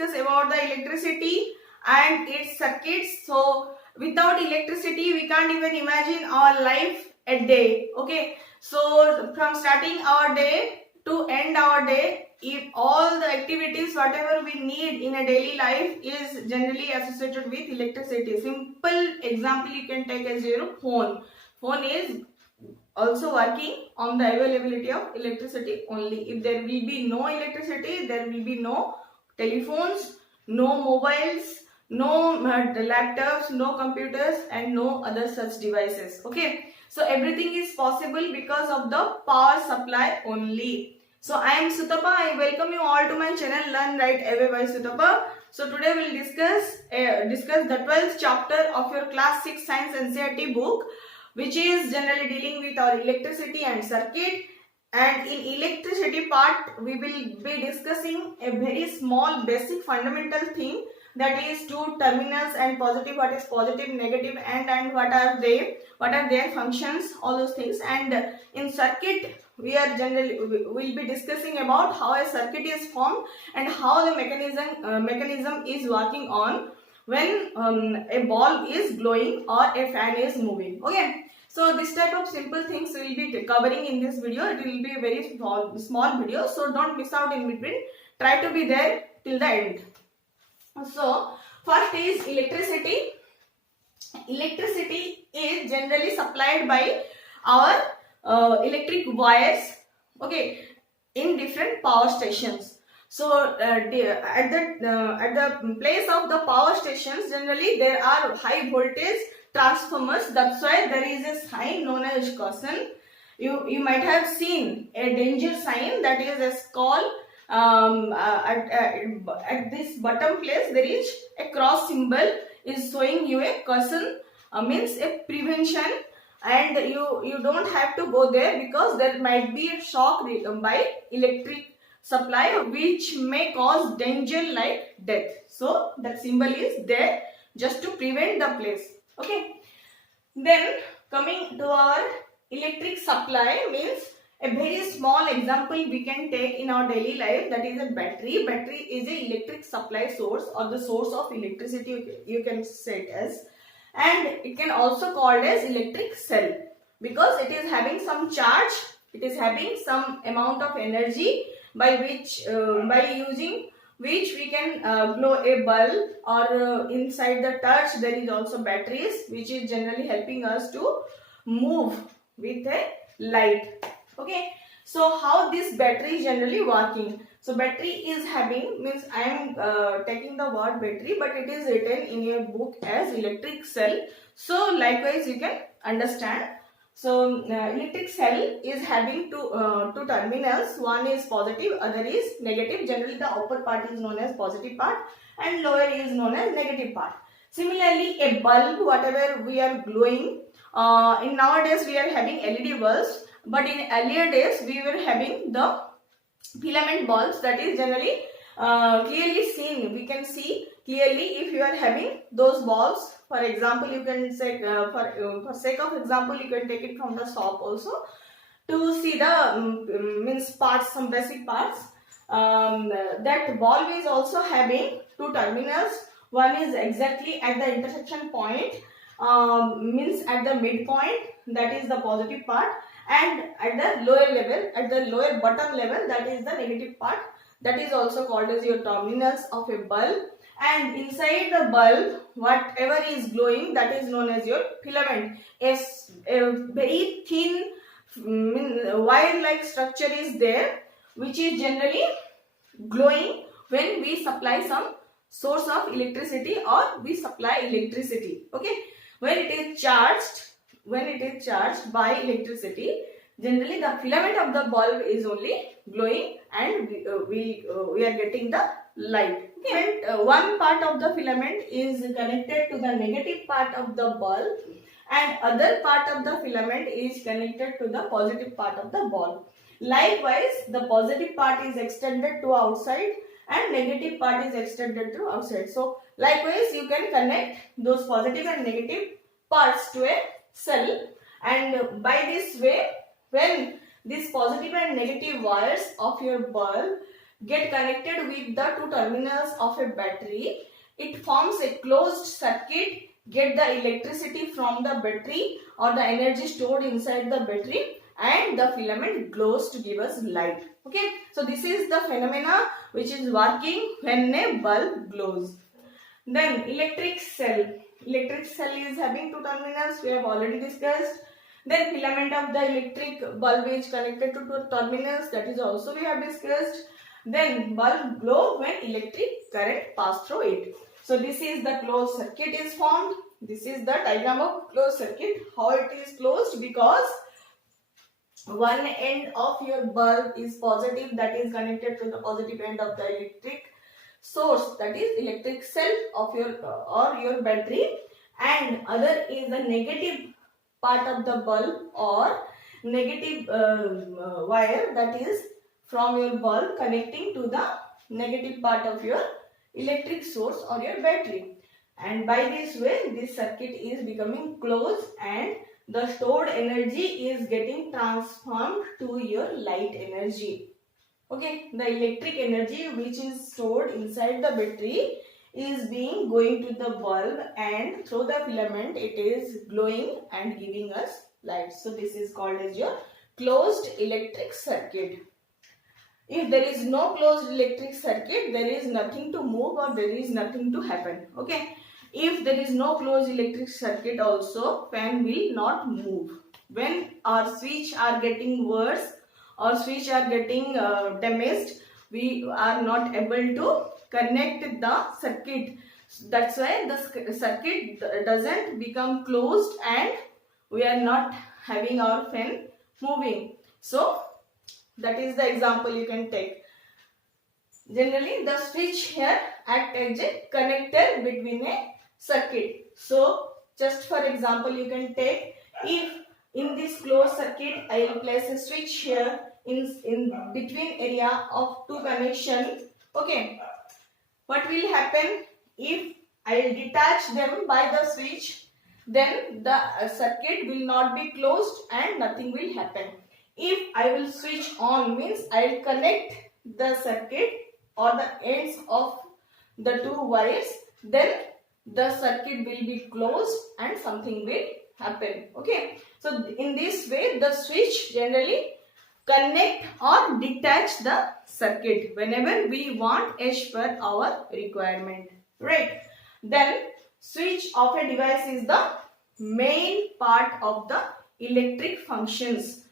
discuss about the electricity and its circuits. So without electricity we can't even imagine our life a day. Okay, so from starting our day to end our day, if all the activities whatever we need in a daily life is generally associated with electricity. Simple example you can take as your phone. Phone is also working on the availability of electricity only. If there will be no electricity, there will be no telephones, no mobiles, no laptops, no computers and no other such devices. Okay, so everything is possible because of the power supply only. So I am Sutapa. I welcome you all to my channel Learn Right Away by Sutapa. So today we will discuss the 12th chapter of your class 6 science NCERT book, which is generally dealing with our electricity and circuit. And in electricity part we will be discussing a very small basic fundamental thing, that is two terminals and positive, what is positive, negative, and what are their functions, all those things. And in circuit we are generally will be discussing about how a circuit is formed and how the mechanism is working on when a bulb is glowing or a fan is moving. Okay, so this type of simple things we will be covering in this video. It will be a very small video, so don't miss out in between. Try to be there till the end. So first is electricity. Electricity is generally supplied by our electric wires, okay, in different power stations. So at the place of the power stations, generally there are high voltage transformers. That's why there is a sign known as caution. You might have seen a danger sign, that is a call. At this bottom place there is a cross symbol is showing you a caution, means a prevention, and you don't have to go there because there might be a shock by electric supply which may cause danger like death. So that symbol is there just to prevent the place. Okay, then coming to our electric supply, means a very small example we can take in our daily life, that is a battery. Battery is a electric supply source or the source of electricity, you can say it as. And it can also called as electric cell because it is having some charge, it is having some amount of energy by using which we can glow a bulb, or inside the touch there is also batteries which is generally helping us to move with a light. Okay, so how this battery is generally working? So battery is having, means I am taking the word battery, but it is written in your book as electric cell. So likewise you can understand. So electric cell is having two terminals. One is positive, other is negative. Generally the upper part is known as positive part and lower is known as negative part. Similarly, a bulb, whatever we are glowing, in nowadays we are having LED bulbs, but in earlier days we were having the filament bulbs, that is generally clearly seen. We can see clearly if you are having those bulbs. For example, you can say for sake of example, you can take it from the shop also to see the means parts, some basic parts. That bulb is also having two terminals. One is exactly at the intersection point, means at the midpoint, that is the positive part, and at the lower level, at the lower bottom level, that is the negative part. That is also called as your terminals of a bulb. And inside the bulb, whatever is glowing, that is known as your filament. A very thin wire-like structure is there, which is generally glowing when we supply some source of electricity or we supply electricity. Okay, when it is charged by electricity, generally the filament of the bulb is only glowing and we are getting the light. Okay. And one part of the filament is connected to the negative part of the bulb and other part of the filament is connected to the positive part of the bulb. Likewise, the positive part is extended to outside and negative part is extended to outside. So likewise you can connect those positive and negative parts to a cell, and by this way, when these positive and negative wires of your bulb get connected with the two terminals of a battery, it forms a closed circuit, get the electricity from the battery or the energy stored inside the battery, and the filament glows to give us light. Okay, so this is the phenomena which is working when a bulb glows. Then electric cell. Electric cell is having two terminals, we have already discussed. Then filament of the electric bulb is connected to two terminals, that is also we have discussed. Then bulb glow when electric current pass through it. So this is the closed circuit is formed. This is the diagram of closed circuit. How it is closed? Because one end of your bulb is positive, that is connected to the positive end of the electric source, that is electric cell of your or your battery, and other is the negative part of the bulb or negative wire, that is from your bulb connecting to the negative part of your electric source or your battery. And by this way, this circuit is becoming closed and the stored energy is getting transformed to your light energy. Okay, the electric energy which is stored inside the battery is being going to the bulb, and through the filament it is glowing and giving us light. So this is called as your closed electric circuit. If there is no closed electric circuit, there is nothing to move or there is nothing to happen. Okay. If there is no closed electric circuit also, fan will not move. When our switch are getting worse or switch are getting damaged, we are not able to connect the circuit. That's why the circuit doesn't become closed and we are not having our fan moving. So that is the example you can take. Generally, the switch here act as a connector between a circuit. So just for example, you can take, if in this closed circuit I will place a switch here in between area of two connection. Okay, what will happen if I will detach them by the switch? Then the circuit will not be closed and nothing will happen. If I will switch on, means I will connect the circuit or the ends of the two wires, then the circuit will be closed and something will happen. Okay, so in this way the switch generally connect or detach the circuit whenever we want as per our requirement, right? Then switch of a device is the main part of the electric functions.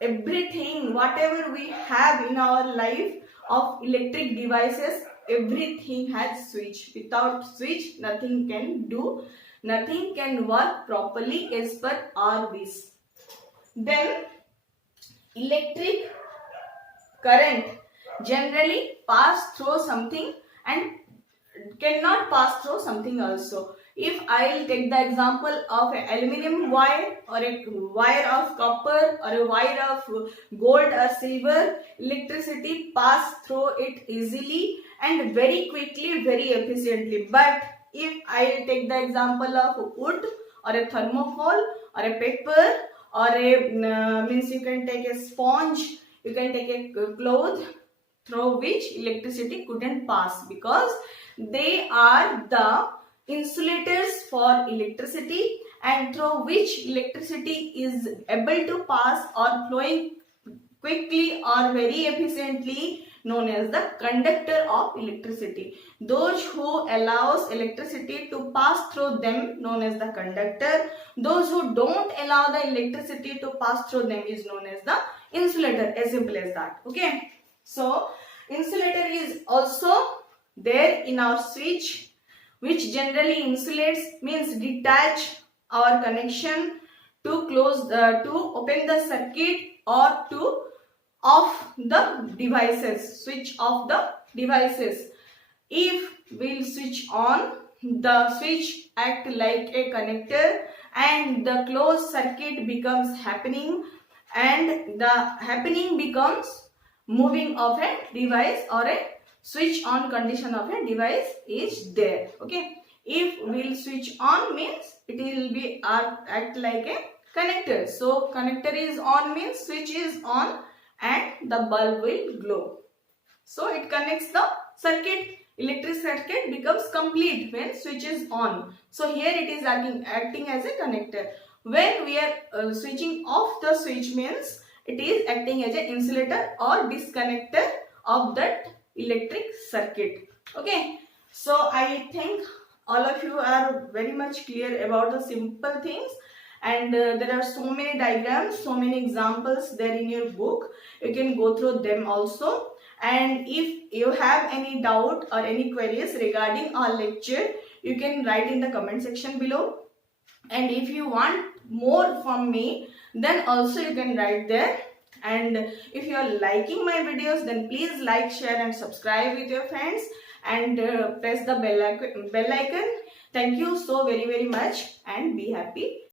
Everything whatever we have in our life of electric devices, everything has switch. Without switch nothing can do, nothing can work properly as per our wish. Then electric current generally pass through something and cannot pass through something also. If I will take the example of an aluminum wire or a wire of copper or a wire of gold or silver, electricity pass through it easily and very quickly, very efficiently. But if I will take the example of wood or a thermocol or a paper or a means you can take a sponge, you can take a cloth through which electricity couldn't pass, because they are the insulators for electricity and through which electricity is able to pass or flowing quickly or very efficiently, known as the conductor of electricity. Those who allows electricity to pass through them, known as the conductor. Those who don't allow the electricity to pass through them is known as the insulator. As simple as that. Okay. So insulator is also there in our switch, which generally insulates, means detach our connection to close to open the circuit or to off the devices, switch off the devices. If we'll switch on, the switch act like a connector and the closed circuit becomes happening, and the happening becomes moving of a device or a switch on condition of a device is there. Okay, if we'll switch on means it will be act like a connector. So connector is on means switch is on and the bulb will glow. So it connects the circuit. Electric circuit becomes complete when switch is on. So here it is acting as a connector. When we are switching off the switch means it is acting as an insulator or disconnector of that electric circuit. Okay, so I think all of you are very much clear about the simple things, and there are so many diagrams, so many examples there in your book. You can go through them also. And if you have any doubt or any queries regarding our lecture, you can write in the comment section below. And if you want more from me, then also you can write there. And if you are liking my videos, then please like, share and subscribe with your friends, and press the bell icon. Thank you so very much, and be happy.